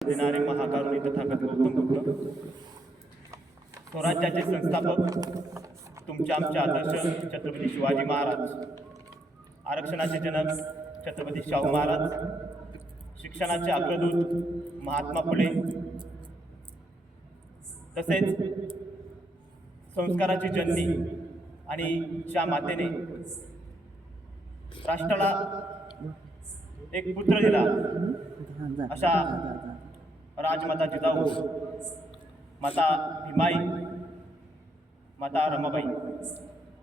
देणारे महाकारुणी तथागत गौतम बुद्ध स्वराज्याचे संस्थापक तुमचे आमचे आदर्श छत्रपती शिवाजी महाराज, आरक्षणाचे जनक छत्रपती शाहू महाराज, शिक्षणाचे अग्रदूत महात्मा फुले, तसेच संस्काराची जननी आणि ज्या मातेने राष्ट्राला एक पुत्र दिला अशा राजमाता जिजाऊ, माता भीमाई, माता रमाबाई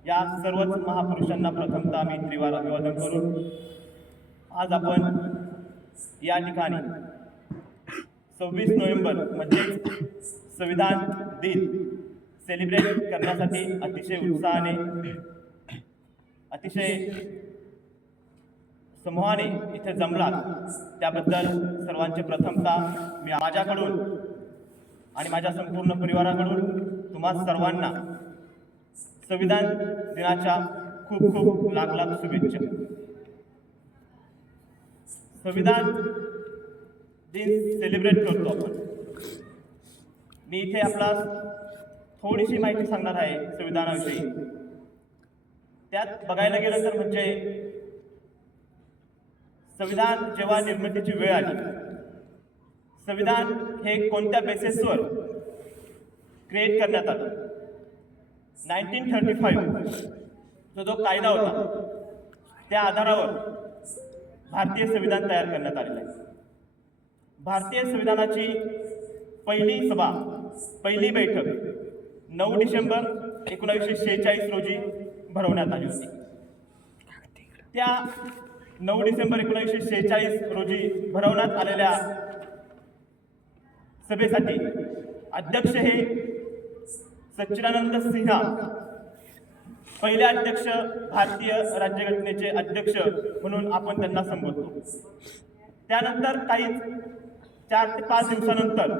या सर्वच महापुरुषांना प्रथमतः मी त्रिवार अभिवादन करून आज आपण या ठिकाणी 26 नोव्हेंबर म्हणजे संविधान दिन सेलिब्रेट करण्यासाठी अतिशय उत्साहाने, अतिशय समूहाने इथे जमलात त्याबद्दल सर्वांचे प्रथमतः मी माझ्याकडून आणि माझ्या संपूर्ण परिवाराकडून तुम्हा सर्वांना संविधान दिनाच्या खूप खूप लाख लाख शुभेच्छा. संविधान दिन सेलिब्रेट करतो आपण. मी इथे आपला थोडीशी माहिती सांगणार आहे संविधानाविषयी. त्यात बघायला गेलं तर म्हणजे संविधान जेव्हा निर्मितीची वेळ आली, संविधान हे कोणत्या बेसिसवर क्रिएट करण्यात आलं. 1935 जो कायदा होता त्या आधारावर भारतीय संविधान तयार करण्यात आलेलं आहे. भारतीय संविधानाची पहिली सभा, पहिली बैठक 9 डिसेंबर 1946 रोजी भरवण्यात आली होती. त्या 9 डिसेंबर 1946 रोजी भरवण्यात आलेल्या सभेसाठी अध्यक्ष हे सच्चिदानंद सिन्हा, पहिले अध्यक्ष, भारतीय राज्यघटनेचे अध्यक्ष म्हणून आपण त्यांना संबोधतो. त्यानंतर काही 4 ते 5 दिवसानंतर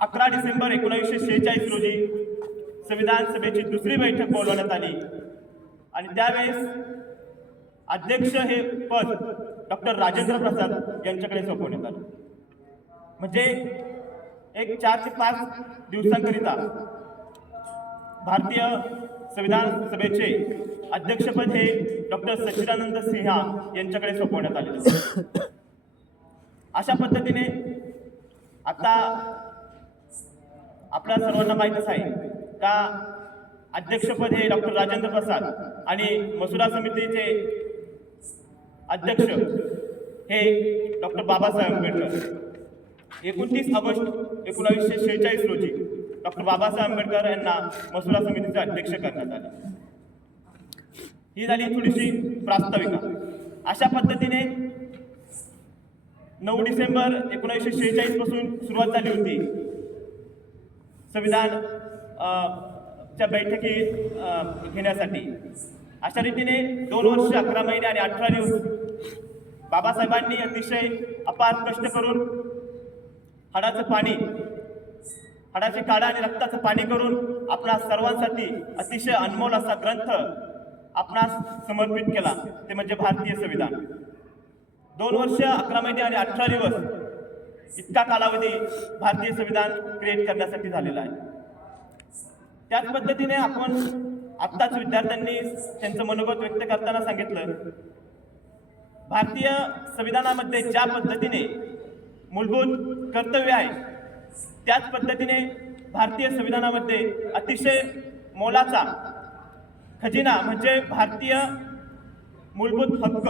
11 डिसेंबर 1946 रोजी संविधान सभेची दुसरी बैठक बोलवण्यात आली आणि त्यावेळेस अध्यक्ष हे पद डॉक्टर राजेंद्र प्रसाद यांच्याकडे सोपवण्यात आलं. म्हणजे एक 4 ते 5 दिवसांकरिता भारतीय संविधान सभेचे अध्यक्षपद हे डॉक्टर सच्चिदानंद सिन्हा यांच्याकडे सोपवण्यात आले. अशा पद्धतीने आता आपल्या सर्वांना माहीतच आहे का अध्यक्षपद हे डॉक्टर राजेंद्र प्रसाद आणि मसुदा समितीचे अध्यक्ष हे डॉक्टर बाबासाहेब आंबेडकर. 29 ऑगस्ट 1946 रोजी डॉक्टर बाबासाहेब आंबेडकर यांना मसुदा समितीचे अध्यक्ष करण्यात आले. ही झाली थोडीशी प्रास्ताविका. अशा पद्धतीने 9 डिसेंबर 1946 पासून सुरुवात झाली होती संविधान च्या बैठकी घेण्यासाठी. अशा रीतीने 2 वर्ष 11 महिने आणि 18 दिवस बाबासाहेबांनी अतिशय अपार कष्ट करून हाडाचं पाणी, हाडाची काढा आणि रक्ताचं पाणी करून आपणा सर्वांसाठी अतिशय अनमोल असा ग्रंथ आपणास समर्पित केला, ते म्हणजे भारतीय संविधान. 2 वर्ष 11 महिने आणि 18 दिवस इतका कालावधी भारतीय संविधान क्रिएट करण्यासाठी झालेला आहे. त्याच पद्धतीने आपण आत्ताच विद्यार्थ्यांनी त्यांचं मनोगत व्यक्त करताना सांगितलं, भारतीय संविधानामध्ये ज्या पद्धतीने मूलभूत कर्तव्य आहे त्याच पद्धतीने भारतीय संविधानामध्ये अतिशय मोलाचा खजिना म्हणजे भारतीय मूलभूत हक्क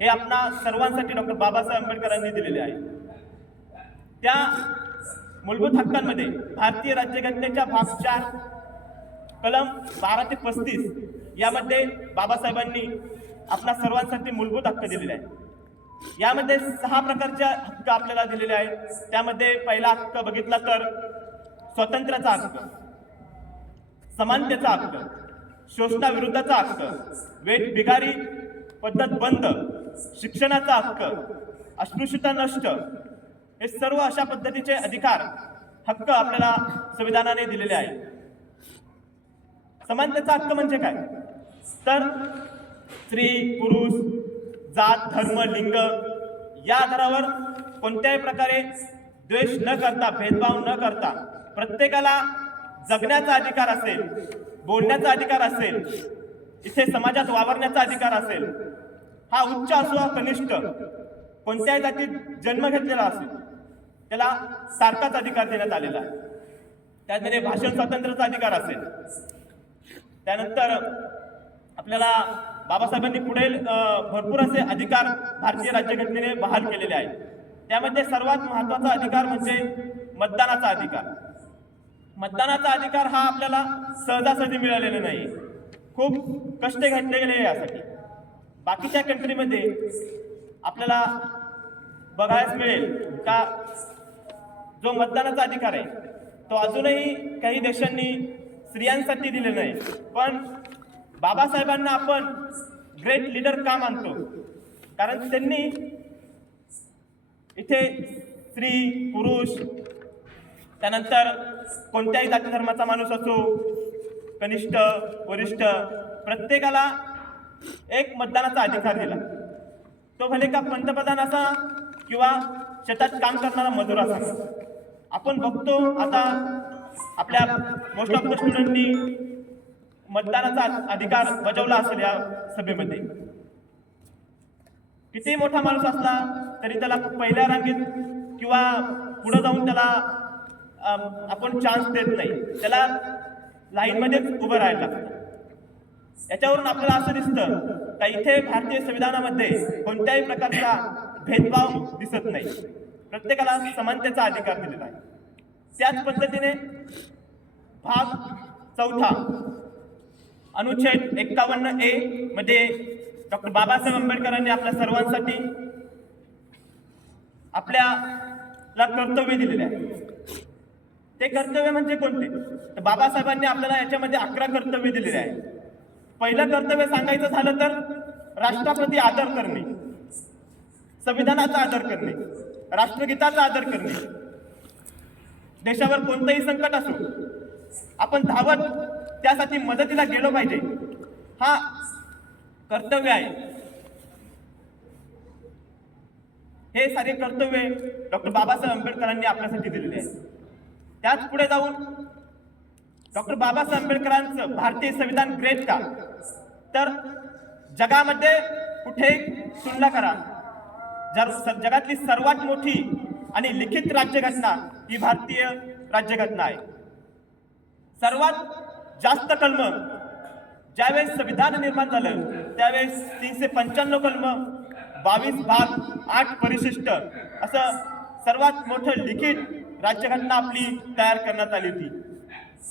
हे आपणा सर्वांसाठी डॉक्टर बाबासाहेब आंबेडकरांनी दिलेले आहे. त्या मूलभूत हक्कांमध्ये भारतीय राज्यघटनेच्या भाग 4 कलम 12 ते 35 यामध्ये बाबासाहेबांनी आपल्या सर्वांसाठी मूलभूत हक्क दिलेले आहे. यामध्ये 6 प्रकारचे हक्क आपल्याला दिलेले आहेत. त्यामध्ये पहिला हक्क बघितला तर स्वातंत्र्याचा हक्क, समानतेचा हक्क, शोषणाविरुद्धचा हक्क, वेठ बिगारी पद्धत बंद, शिक्षणाचा हक्क, अस्पृश्यता नष्ट, हे सर्व अशा पद्धतीचे अधिकार हक्क आपल्याला संविधानाने दिलेले आहे. समानतेचा हक्क म्हणजे काय तर स्त्री, पुरुष, जात, धर्म, लिंग या आधारावर कोणत्याही प्रकारे द्वेष न करता, भेदभाव न करता प्रत्येकाला जगण्याचा अधिकार असेल, बोलण्याचा अधिकार असेल, इथे समाजात वावरण्याचा अधिकार असेल, हा उच्च असो हा कनिष्ठ, कोणत्याही जातीत जन्म घेतलेला असेल त्याला सारखाच अधिकार देण्यात आलेला आहे. त्यामध्ये भाषण स्वातंत्र्याचा अधिकार असेल. त्यानंतर आपल्याला बाबासाहेबांनी पुढे भरपूर असे अधिकार भारतीय राज्यघटनेने बहाल केलेले आहेत. त्यामध्ये सर्वात महत्त्वाचा अधिकार म्हणजे मतदानाचा अधिकार. मतदानाचा अधिकार हा आपल्याला सहजासहजी मिळालेला नाही, खूप कष्ट घेतलेले आहे यासाठी. बाकीच्या कंट्रीमध्ये आपल्याला बघायला मिळेल का जो मतदानाचा अधिकार आहे तो अजूनही काही देशांनी स्त्रियांसाठी दिलेला नाही. पण बाबासाहेबांना आपण ग्रेट लीडर का मानतो? कारण त्यांनी इथे स्त्री पुरुष, त्यानंतर कोणत्याही जाती धर्माचा माणूस असो, कनिष्ठ वरिष्ठ, प्रत्येकाला एक मतदानाचा अधिकार दिला. तो भले का पंतप्रधान असा किंवा शेतात काम करणारा मजूर असा. आपण बघतो आता आपल्या मोस्ट ऑफ द स्टुडंटनी मतदानाचा अधिकार बजावला असेल या सभेमध्ये. किती मोठा माणूस असला तरी त्याला पहिल्या रांगेत किंवा पुढे जाऊन त्याला आपण चान्स देत नाही, त्याला लाईनमध्येच उभं राहायला लागतं. याच्यावरून आपल्याला असं दिसतं का इथे भारतीय संविधानामध्ये कोणत्याही प्रकारचा भेदभाव दिसत नाही, प्रत्येकाला समानतेचा अधिकार दिलेला आहे. त्याच पद्धतीने भाग 4 अनुच्छेद 51A मध्ये डॉक्टर बाबासाहेब आंबेडकरांनी आपल्या सर्वांसाठी आपल्याला कर्तव्य दिलेले आहे. ते कर्तव्य म्हणजे कोणते? तर बाबासाहेबांनी आपल्याला याच्यामध्ये 11 कर्तव्य दिलेले आहे. पहिलं कर्तव्य सांगायचं झालं तर राष्ट्राप्रती आदर करणे, संविधानाचा आदर करणे, राष्ट्रगीताचा आदर करणे. देशावर कोणतंही संकट असो आपण धावत त्यासाठी मदतीला गेलो पाहिजे, हा कर्तव्य आहे. हे सारे कर्तव्य डॉक्टर बाबासाहेब आंबेडकरांनी आपल्यासाठी दिलेले आहे. त्याच पुढे जाऊन डॉक्टर बाबासाहेब आंबेडकरांचं भारतीय संविधान ग्रेट का? तर जगामध्ये कुठे तुलना करा, जगातली सर्वात मोठी आणि लिखित राज्यघटना ही भारतीय राज्यघटना आहे. सर्वात जास्त कलम ज्यावेळेस संविधान निर्माण झालं त्यावेळेस 395 कलम, 22 भाग, 8 परिशिष्ट असं सर्वात मोठं लिखित राज्यघटना आपली तयार करण्यात आली होती.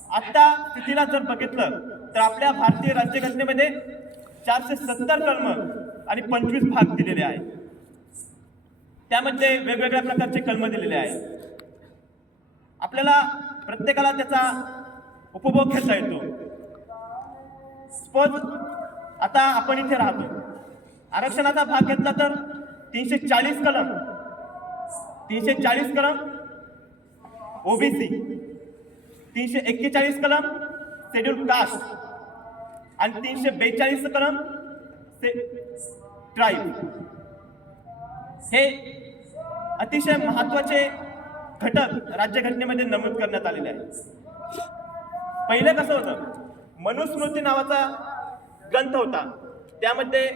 आता स्थितीला जर बघितलं तर आपल्या भारतीय राज्यघटनेमध्ये 470 कलम आणि 25 भाग दिलेले आहेत. त्यामध्ये वेगवेगळ्या प्रकारचे कलम दिलेले आहेत. आपल्याला प्रत्येकाला त्याचा उपभोग घेता येतो. सपोज आता आपण इथे राहतो, आरक्षणाचा भाग घेतला तर 340 कलम, 340 कलम ओबीसी, 341 कलम शेड्यूल कास्ट आणि 342 कलम ट्राईब. हे अतिशय महत्त्वाचे घटक राज्यघटनेमध्ये नमूद करण्यात आलेले आहेत. पहिलं कसं होतं, मनुस्मृती नावाचा ग्रंथ होता, त्यामध्ये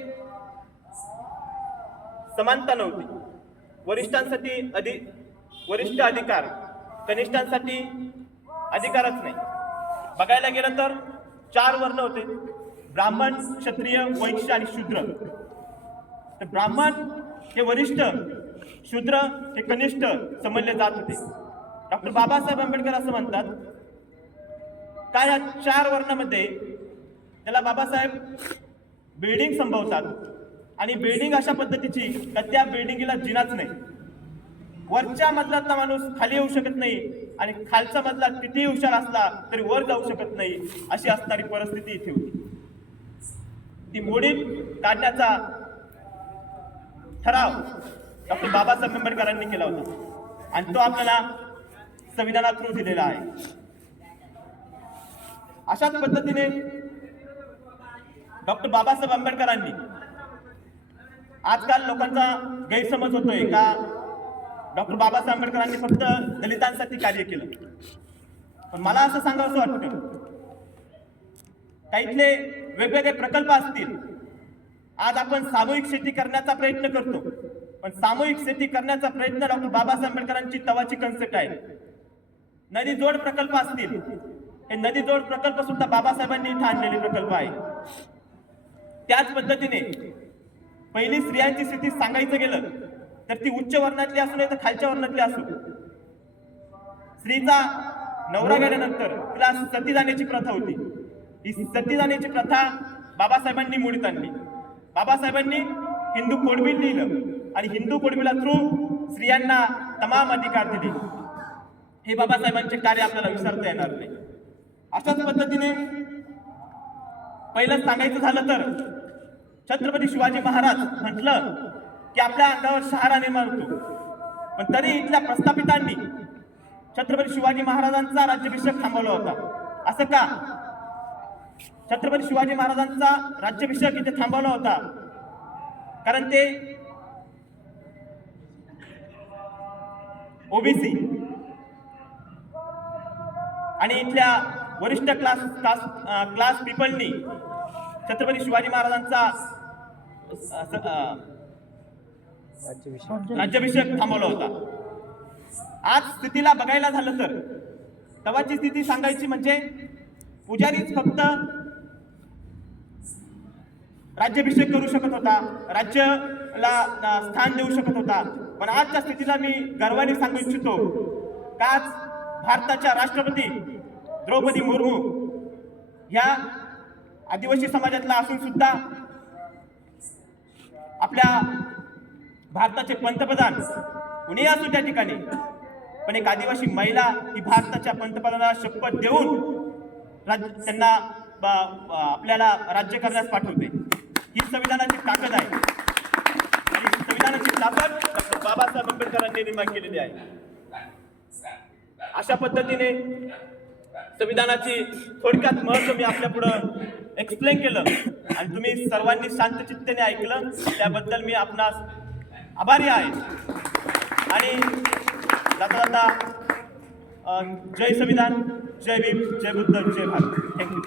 समानता नव्हती. वरिष्ठांसाठी वरिष्ठ अधिकार, कनिष्ठांसाठी अधिकारच नाही. बघायला गेलं तर 4 वर्ण होते, ब्राह्मण, क्षत्रिय, वैश्य आणि शूद्र. तर ब्राह्मण हे वरिष्ठ, शूद्र हे कनिष्ठ समजले जात होते. डॉक्टर बाबासाहेब आंबेडकर असं म्हणतात काय या 4 वर्णामध्ये त्याला बाबासाहेब बिल्डिंग संभवतात आणि बिल्डिंग अशा पद्धतीची का त्या बिल्डिंगला जिनाच नाही. वरच्या मजल्यातला माणूस खाली येऊ शकत नाही आणि खालचा मजला कितीही हुशार असला तरी वर जाऊ शकत नाही, अशी असणारी परिस्थिती इथे होती. ती मोडीत काढण्याचा ठराव डॉक्टर बाबासाहेब आंबेडकरांनी केला होता आणि तो आपल्याला संविधानात थ्रू दिलेला आहे. अशाच पद्धतीने डॉक्टर बाबासाहेब आंबेडकरांनी, आजकाल लोकांचा गैरसमज होतोय का डॉक्टर बाबासाहेब आंबेडकरांनी फक्त दलितांसाठी कार्य केलं. पण मला असं सांगावंसं वाटतं, काहीतले वेगवेगळे प्रकल्प असतील. आज आपण सामूहिक शेती करण्याचा प्रयत्न करतो, पण सामूहिक शेती करण्याचा प्रयत्न डॉक्टर बाबासाहेब आंबेडकरांची तवाची कन्सेप्ट आहे. नदी जोड प्रकल्प असतील, हे नदी जोड प्रकल्प सुद्धा बाबासाहेबांनी इथं आणलेले प्रकल्प आहे. त्याच पद्धतीने पहिली स्त्रियांची स्थिती सांगायचं गेलं तर ती उच्च वर्णातली असू नये तर खालच्या वर्णातली असू, स्त्रीचा नवरा गेल्यानंतर तिला सती जाण्याची प्रथा होती. ही सती जाण्याची प्रथा बाबासाहेबांनी मोडीत आणली. बाबासाहेबांनी हिंदू कोड बिल लिहिलं आणि हिंदू कोड बिला थ्रू स्त्रियांना तमाम अधिकार दिले. हे बाबासाहेबांचे कार्य आपल्याला विसरता येणार नाही. अशाच पद्धतीने पहिलं सांगायचं झालं तर छत्रपती शिवाजी महाराज म्हटलं की आपल्या अंगावर शहारा निर्माण होतो, पण तरी इथल्या प्रस्थापितांनी छत्रपती शिवाजी महाराजांचा राज्याभिषेक थांबवला होता. असं का? छत्रपती शिवाजी महाराजांचा राज्याभिषेक इथे थांबवला होता कारण ते ओबीसी आणि इथल्या वरिष्ठ क्लास पीपलनी छत्रपती शिवाजी महाराजांचा राज्याभिषेक थांबवला होता. आज स्थितीला बघायला झालं तर तेव्हाची स्थिती सांगायची म्हणजे पुजारीच फक्त राज्याभिषेक करू शकत होता, राज्याला स्थान देऊ शकत होता. पण आजच्या स्थितीला मी गर्वाने सांगू इच्छितो का आज भारताच्या राष्ट्रपती द्रौपदी मुर्मू ह्या आदिवासी समाजातला असून सुद्धा आपल्या भारताचे पंतप्रधान कुणी असू त्या ठिकाणी, पण एक आदिवासी महिला ही भारताच्या पंतप्रधानाला शपथ देऊन त्यांना आपल्याला राज्य करण्यास पाठवते. ही संविधानाची ताकद आहे आणि संविधानाची ताकद डॉक्टर बाबासाहेब आंबेडकरांनी निर्माण केलेली आहे. अशा पद्धतीने संविधानाची थोडक्यात महत्व मी आपल्या पुढं एक्सप्लेन केलं आणि तुम्ही सर्वांनी शांतचित्तेने ऐकलं, त्याबद्दल मी आपणास आभारी आहे. आणि जाता जाता जय संविधान, जय भीम, जय बुद्ध, जय भारत. थँक्यू.